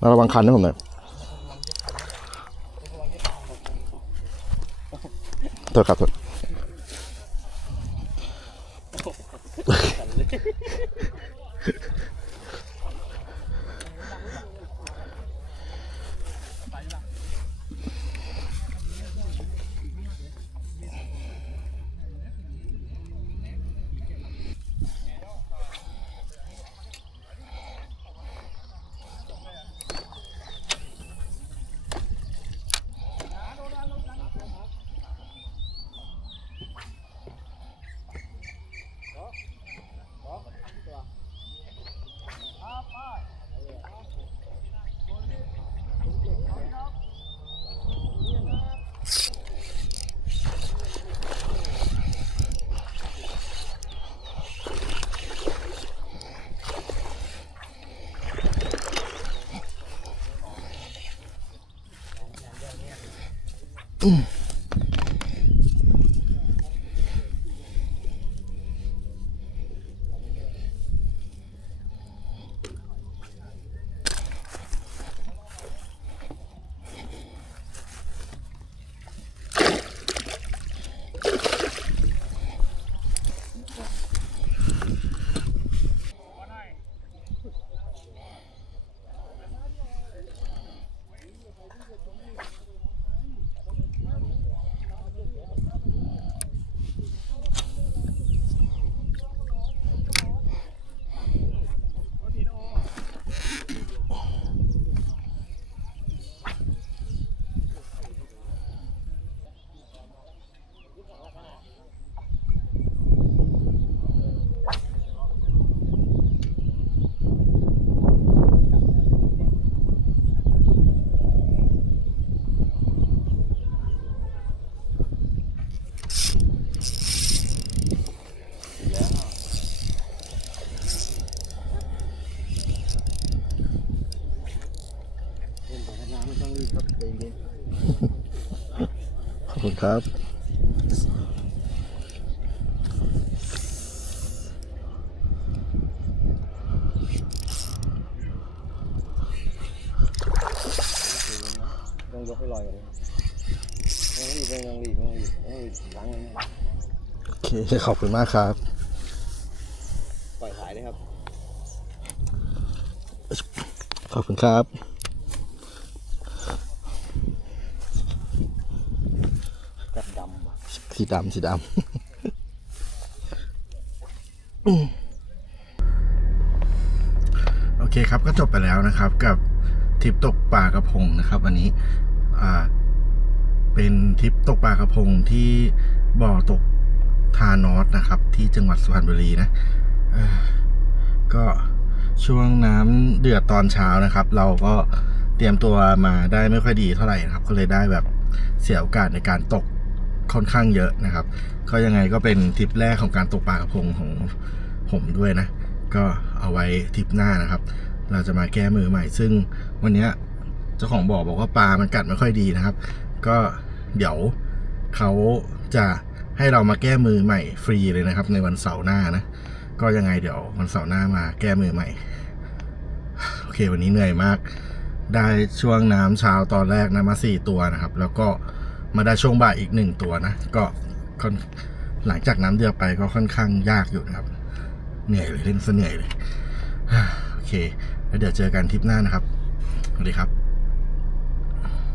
มาระวังคันนะผมหน่อยเถอะครับเถอะ Mm. ขอบคุณครับต้องยกให้ลอยกันเลยต้องรีบต้องรีบต้องรีบต้องรีบล้างเลยนะโอเคขอบคุณมากครับ ปล่อยถ่ายเลยครับ ขอบคุณครับ กัดดำว่ะ สีดำสีดำโอเคครับก็จบไปแล้วนะครับ กับทริปตกปลากระพงนะครับวันนี้อ่าเป็นทริปตกปลากระพงที่บ่อตกทานอสนะครับ ที่จังหวัดสุพรรณบุรีนะก็ช่วงน้ำเดือดตอนเช้านะครับ เราก็เตรียมตัวมาได้ไม่ค่อยดีเท่าไหร่นะครับ ก็เลยได้แบบเสียโอกาสในการตก ค่อนข้างเยอะนะครับ ก็ยังไงก็เป็นทริปแรกของการตกปลากระพงของผมด้วยนะ ก็เอาไว้ทริปหน้านะครับ เราจะมาแก้มือใหม่ ซึ่งวันนี้เจ้าของบ่อบอกว่าปลามันกัดไม่ค่อยดีนะครับ ก็เดี๋ยวเขาจะให้เรามาแก้มือใหม่ฟรีเลยนะครับ ในวันเสาร์หน้านะ ก็ยังไงเดี๋ยววันเสาร์หน้ามาแก้มือใหม่ โอเควันนี้เหนื่อยมาก ได้ช่วงน้ำเช้าตอนแรกนะมาสี่ตัวนะครับ แล้วก็ มาได้ช่วงบ่ายอีกหนึ่งตัวนะ ก็ค่อนหลังจากน้ำเดือไปก็ค่อนข้างยากอยู่นะครับ เหนื่อยเลยเล่นเหนื่อยเลย โอเค แล้วเดี๋ยวเจอกันทริปหน้านะครับ สวัสดีครับ